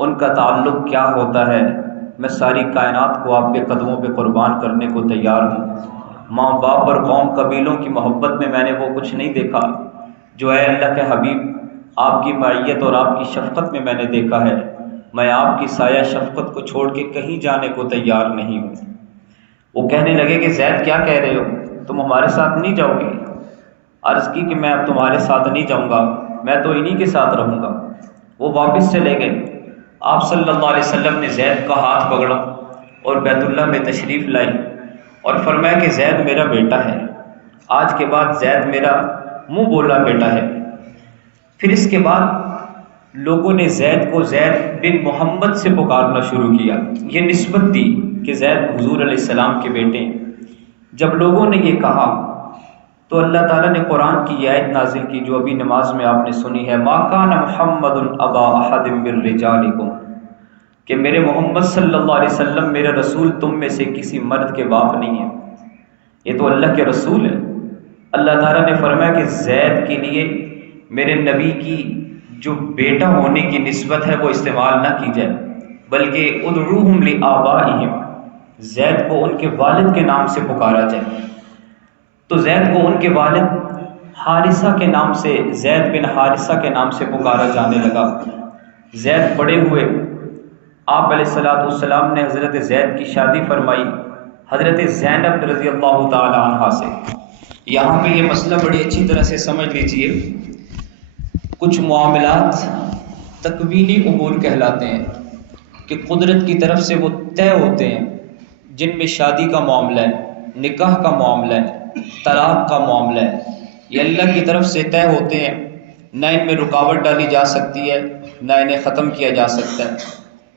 ان کا تعلق کیا ہوتا ہے، میں ساری کائنات کو آپ کے قدموں پہ قربان کرنے کو تیار ہوں۔ ماں باپ اور قوم قبیلوں کی محبت میں نے وہ کچھ نہیں دیکھا جو اے اللہ کے حبیب آپ کی معیت اور آپ کی شفقت میں نے دیکھا ہے۔ میں آپ کی سایہ شفقت کو چھوڑ کے کہیں جانے کو تیار نہیں ہوں۔ وہ کہنے لگے کہ زید کیا کہہ رہے ہو، تم ہمارے ساتھ نہیں جاؤ گے؟ عرض کی کہ میں اب تمہارے ساتھ نہیں جاؤں گا، میں تو انہی کے ساتھ رہوں گا۔ وہ واپس چلے گئے۔ آپ صلی اللہ علیہ وسلم نے زید کا ہاتھ پکڑا اور بیت اللہ میں تشریف لائی اور فرمایا کہ زید میرا بیٹا ہے، آج کے بعد زید میرا منہ بولا بیٹا ہے۔ پھر اس کے بعد لوگوں نے زید کو زید بن محمد سے پکارنا شروع کیا، یہ نسبت دی کہ زید حضور علیہ السلام کے بیٹے ہیں۔ جب لوگوں نے یہ کہا تو اللہ تعالیٰ نے قرآن کی یہ آیت نازل کی جو ابھی نماز میں آپ نے سنی ہے، مَا كَانَ مُحَمَّدٌ أَبَا أَحَدٍ مِّن رِّجَالِكُمْ، کہ میرے محمد صلی اللہ علیہ وسلم میرا رسول تم میں سے کسی مرد کے باپ نہیں ہے، یہ تو اللہ کے رسول ہے۔ اللہ تعالیٰ نے فرمایا کہ زید کے لیے میرے نبی کی جو بیٹا ہونے کی نسبت ہے وہ استعمال نہ کی جائے، بلکہ ادعوہم لآبائہم، زید کو ان کے والد کے نام سے پکارا جائے۔ تو زید کو ان کے والد حارثہ کے نام سے، زید بن حارثہ کے نام سے پکارا جانے لگا۔ زید بڑے ہوئے، آپ علیہ السلام نے حضرت زید کی شادی فرمائی حضرت زینب رضی اللہ تعالی عنہا سے۔ یہاں پہ یہ مسئلہ بڑی اچھی طرح سے سمجھ لیجئے، کچھ معاملات تکوینی امور کہلاتے ہیں کہ قدرت کی طرف سے وہ طے ہوتے ہیں، جن میں شادی کا معاملہ ہے، نکاح کا معاملہ ہے، طلاق کا معاملہ ہے، یہ اللہ کی طرف سے طے ہوتے ہیں، نہ ان میں رکاوٹ ڈالی جا سکتی ہے، نہ انہیں ختم کیا جا سکتا ہے۔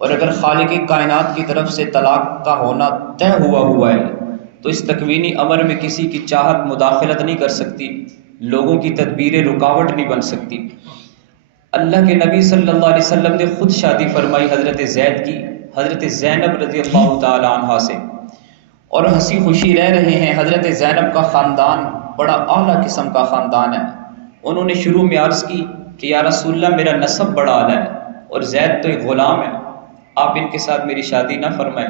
اور اگر خالق کائنات کی طرف سے طلاق کا ہونا طے ہوا ہے تو اس تکوینی امر میں کسی کی چاہت مداخلت نہیں کر سکتی، لوگوں کی تدبیریں رکاوٹ نہیں بن سکتی۔ اللہ کے نبی صلی اللہ علیہ وسلم نے خود شادی فرمائی حضرت زید کی حضرت زینب رضی اللہ تعالی عنہا سے، اور ہنسی خوشی رہ رہے ہیں۔ حضرت زینب کا خاندان بڑا اعلیٰ قسم کا خاندان ہے۔ انہوں نے شروع میں عرض کی کہ یا رسول اللہ میرا نسب بڑا اعلیٰ ہے اور زید تو ایک غلام ہے، آپ ان کے ساتھ میری شادی نہ فرمائیں۔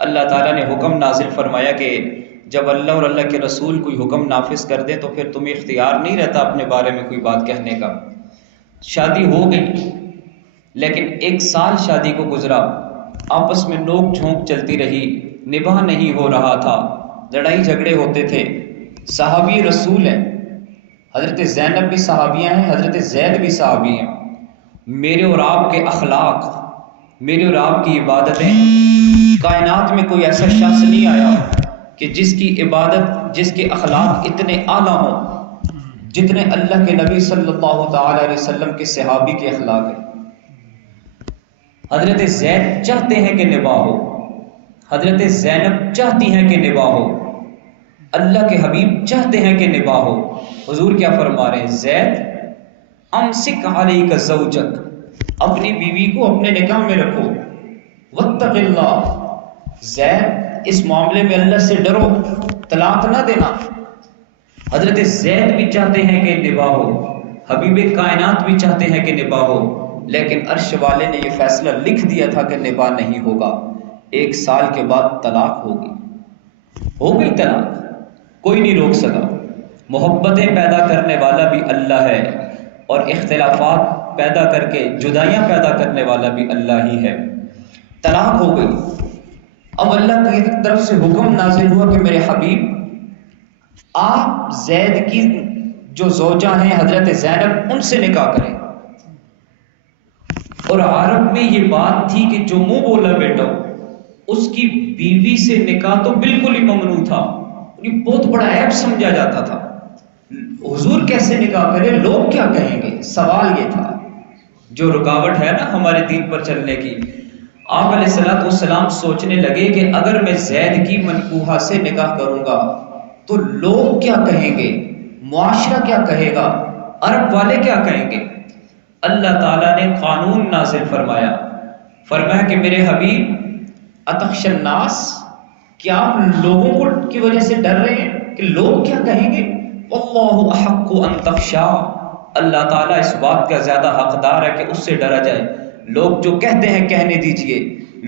اللہ تعالیٰ نے حکم نازل فرمایا کہ جب اللہ اور اللہ کے رسول کوئی حکم نافذ کر دیں تو پھر تمہیں اختیار نہیں رہتا اپنے بارے میں کوئی بات کہنے کا۔ شادی ہو گئی، لیکن 1 سال شادی کو گزرا، آپس میں نوک جھونک چلتی رہی، نباہ نہیں ہو رہا تھا، لڑائی جھگڑے ہوتے تھے۔ صحابی رسول ہیں، حضرت زینب بھی صحابیاں ہیں، حضرت زید بھی صحابی ہیں۔ میرے اور آپ کے اخلاق، میرے اور آپ کی عبادتیں، کائنات میں کوئی ایسا شخص نہیں آیا کہ جس کی عبادت، جس کے اخلاق اتنے اعلیٰ ہوں جتنے اللہ کے نبی صلی اللہ تعالی علیہ وسلم کے صحابی کے اخلاق ہیں۔ حضرت زید چاہتے ہیں کہ نباہ ہو، حضرت زینب چاہتی ہیں کہ نباہ ہو، اللہ کے حبیب چاہتے ہیں کہ نباہ ہو۔ حضور کیا فرما رہے ہیں؟ زید امسک علیک زوجک، اپنی بیوی کو اپنے نکاح میں رکھو، واتق اللہ، زید اس معاملے میں اللہ سے ڈرو، طلاق نہ دینا۔ حضرت زید بھی چاہتے ہیں کہ نباہ ہو، حبیب کائنات بھی چاہتے ہیں کہ نباہ ہو، لیکن عرش والے نے یہ فیصلہ لکھ دیا تھا کہ نباہ نہیں ہوگا۔ 1 سال کے بعد طلاق ہو گئی طلاق، کوئی نہیں روک سکا۔ محبتیں پیدا کرنے والا بھی اللہ ہے اور اختلافات پیدا کر کے جدائیاں پیدا کرنے والا بھی اللہ ہی ہے۔ طلاق ہو گئی۔ اب اللہ کی طرف سے حکم نازل ہوا کہ میرے حبیب آپ زید کی جو زوجہ ہیں حضرت زینب ان سے نکاح کریں۔ اور عرب میں یہ بات تھی کہ جو منہ بولا بیٹا اس کی بیوی سے نکاح تو بالکل ہی ممنوع تھا، یہ بہت بڑا عیب سمجھا جاتا تھا۔ حضور کیسے نکاح کرے، لوگ کیا کہیں گے، سوال یہ تھا۔ جو رکاوٹ ہے نا ہمارے دین پر چلنے کی، آپ علیہ السلام سوچنے لگے کہ اگر میں زید کی منکوحہ سے نکاح کروں گا تو لوگ کیا کہیں گے، معاشرہ کیا کہے گا، عرب والے کیا کہیں گے۔ اللہ تعالیٰ نے قانون نازل فرمایا کہ میرے حبیب اتخشى الناس، کیا آپ لوگوں کی وجہ سے ڈر رہے ہیں کہ لوگ کیا کہیں گے؟ واللہ احق ان تخشى، اللہ تعالیٰ اس بات کا زیادہ حقدار ہے کہ اس سے ڈرا جائے۔ لوگ جو کہتے ہیں کہنے دیجئے،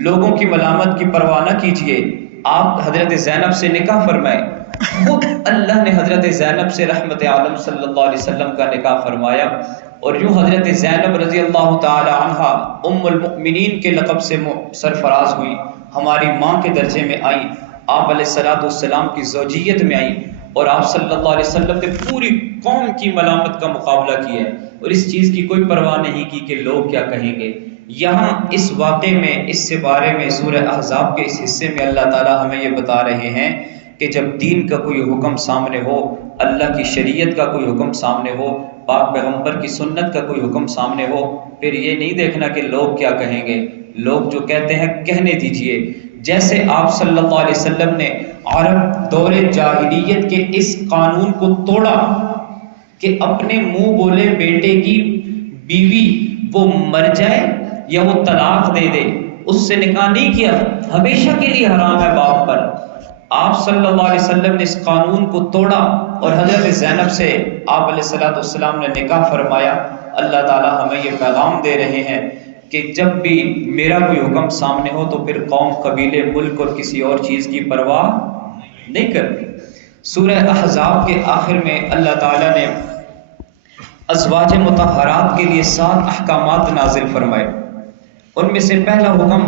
لوگوں کی ملامت کی پرواہ نہ کیجئے۔ آپ حضرت زینب سے نکاح فرمائے، خود اللہ نے حضرت زینب سے رحمت عالم صلی اللہ علیہ وسلم کا نکاح فرمایا، اور یوں حضرت زینب رضی اللہ تعالی عنہا ام المؤمنین کے لقب سے سرفراز ہوئی، ہماری ماں کے درجے میں آئی، آپ علیہ الصلوۃ والسلام کی زوجیت میں آئی، اور آپ صلی اللہ علیہ وسلم نے پوری قوم کی ملامت کا مقابلہ کیا ہے اور اس چیز کی کوئی پرواہ نہیں کی کہ لوگ کیا کہیں گے۔ یہاں اس واقعے میں، اس سے بارے میں سورہ احزاب کے اس حصے میں اللہ تعالیٰ ہمیں یہ بتا رہے ہیں کہ جب دین کا کوئی حکم سامنے ہو، اللہ کی شریعت کا کوئی حکم سامنے ہو، پاک پیغمبر کی سنت کا کوئی حکم سامنے ہو، پھر یہ نہیں دیکھنا کہ لوگ کیا کہیں گے، لوگ جو کہتے ہیں کہنے دیجئے۔ جیسے آپ صلی اللہ علیہ وسلم نے عرب دور جاہلیت کے اس قانون کو توڑا کہ اپنے منہ بولے بیٹے کی بیوی وہ مر جائے یا وہ طلاق دے دے، اس سے نکاح نہیں کیا، ہمیشہ کے لیے حرام ہے باپ پر۔ آپ صلی اللہ علیہ وسلم نے اس قانون کو توڑا اور حضرت زینب سے آپ علیہ الصلوۃ والسلام نے نکاح فرمایا۔ اللہ تعالیٰ ہمیں یہ پیغام دے رہے ہیں کہ جب بھی میرا کوئی حکم سامنے ہو تو پھر قوم، قبیلے، ملک اور کسی اور چیز کی پرواہ نہیں کرتی۔ سورہ احزاب کے آخر میں اللہ تعالیٰ نے ازواج مطہرات کے لیے 7 احکامات نازل فرمائے۔ ان میں سے پہلا حکم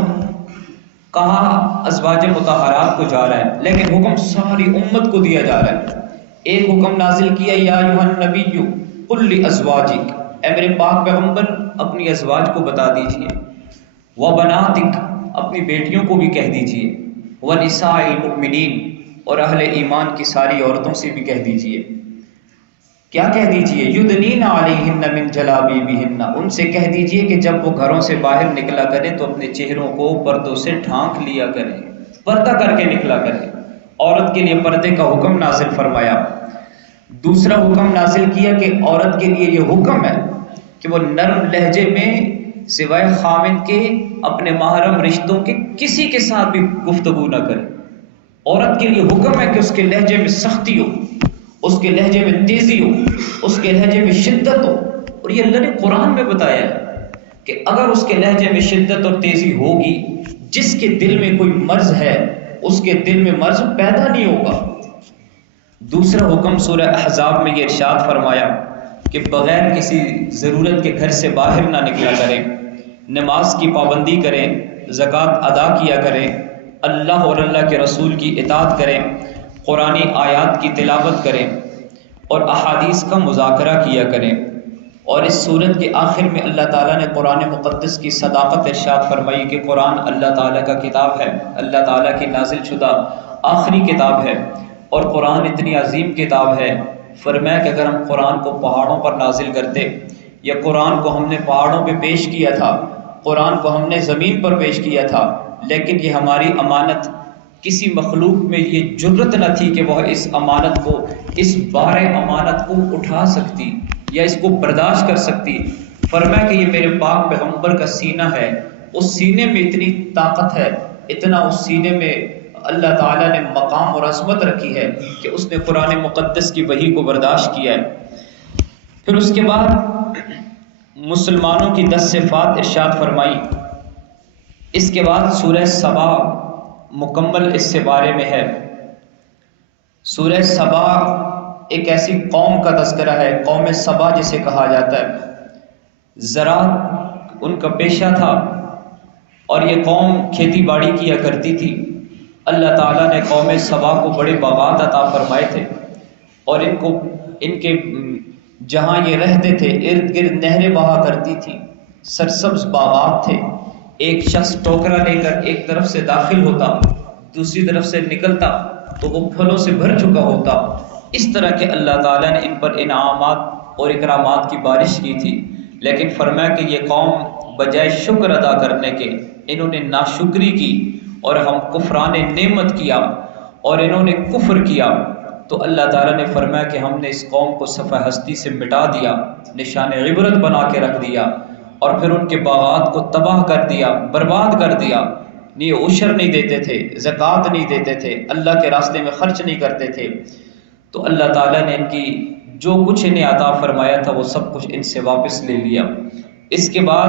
کہا ازواج مطہرات کو جا رہا ہے، لیکن حکم ساری امت کو دیا جا رہا ہے۔ ایک حکم نازل کیا، یا ایھا النبی قل لازواجک، اے میرے پاک پیغمبر اپنی ازواج کو بتا دیجئے، وبناتک، اپنی بیٹیوں کو بھی کہہ دیجئے، ونساء المؤمنین، اور اہل ایمان کی ساری عورتوں سے بھی کہہ دیجئے۔ کیا کہہ دیجئے؟ یدنین علیہن من جلابیبہن، ان سے کہہ دیجئے کہ جب وہ گھروں سے باہر نکلا کریں تو اپنے چہروں کو پردوں سے ڈھانک لیا کریں، پردہ کر کے نکلا کریں۔ عورت کے لیے پردے کا حکم نازل فرمایا۔ دوسرا حکم نازل کیا کہ عورت کے لیے یہ حکم ہے کہ وہ نرم لہجے میں سوائے خاوند کے اپنے محرم رشتوں کے کسی کے ساتھ بھی گفتگو نہ کرے۔ عورت کے لیے حکم ہے کہ اس کے لہجے میں سختی ہو، اس کے لہجے میں تیزی ہو، اس کے لہجے میں شدت ہو، اور یہ اللہ نے قرآن میں بتایا ہے کہ اگر اس کے لہجے میں شدت اور تیزی ہوگی، جس کے دل میں کوئی مرض ہے اس کے دل میں مرض پیدا نہیں ہوگا۔ دوسرا حکم سورہ احزاب میں یہ ارشاد فرمایا کہ بغیر کسی ضرورت کے گھر سے باہر نہ نکلا کریں، نماز کی پابندی کریں، زکوٰۃ ادا کیا کریں، اللہ اور اللہ کے رسول کی اطاعت کریں، قرآنی آیات کی تلاوت کریں اور احادیث کا مذاکرہ کیا کریں۔ اور اس سورت کے آخر میں اللہ تعالیٰ نے قرآن مقدس کی صداقت ارشاد فرمائی کہ قرآن اللہ تعالیٰ کا کتاب ہے، اللہ تعالیٰ کی نازل شدہ آخری کتاب ہے، اور قرآن اتنی عظیم کتاب ہے، فرمایا کہ اگر ہم قرآن کو پہاڑوں پر نازل کرتے، یا قرآن کو ہم نے پہاڑوں پہ پیش کیا تھا، قرآن کو ہم نے زمین پر پیش کیا تھا، لیکن یہ ہماری امانت، کسی مخلوق میں یہ جرت نہ تھی کہ وہ اس امانت کو، اس بار امانت کو اٹھا سکتی یا اس کو برداشت کر سکتی۔ فرمایا کہ یہ میرے پاک پیغمبر کا سینہ ہے، اس سینے میں اتنی طاقت ہے، اتنا اس سینے میں اللہ تعالیٰ نے مقام اور عظمت رکھی ہے کہ اس نے قرآن مقدس کی وحی کو برداشت کیا ہے۔ پھر اس کے بعد مسلمانوں کی 10 صفات ارشاد فرمائی۔ اس کے بعد سورہ سبا مکمل اس سے بارے میں ہے۔ سورہ سبا ایک ایسی قوم کا تذکرہ ہے، قوم سبا جسے کہا جاتا ہے، زراعت ان کا پیشہ تھا اور یہ قوم کھیتی باڑی کیا کرتی تھی۔ اللہ تعالیٰ نے قوم سبا کو بڑے باغات عطا فرمائے تھے، اور ان کے جہاں یہ رہتے تھے ارد گرد نہریں بہا کرتی تھی، سرسبز باغات تھے۔ ایک شخص ٹوکرا لے کر ایک طرف سے داخل ہوتا، دوسری طرف سے نکلتا تو وہ پھلوں سے بھر چکا ہوتا۔ اس طرح کے اللہ تعالیٰ نے ان پر انعامات اور اکرامات کی بارش کی تھی، لیکن فرمایا کہ یہ قوم بجائے شکر ادا کرنے کے انہوں نے ناشکری کی اور ہم کفران نعمت کیا اور انہوں نے کفر کیا، تو اللہ تعالیٰ نے فرمایا کہ ہم نے اس قوم کو صفحہ ہستی سے مٹا دیا، نشان عبرت بنا کے رکھ دیا، اور پھر ان کے باغات کو تباہ کر دیا، برباد کر دیا۔ یہ عشر نہیں دیتے تھے، زکوٰۃ نہیں دیتے تھے، اللہ کے راستے میں خرچ نہیں کرتے تھے، تو اللہ تعالیٰ نے ان کی جو کچھ انہیں عطا فرمایا تھا وہ سب کچھ ان سے واپس لے لیا۔ اس کے بعد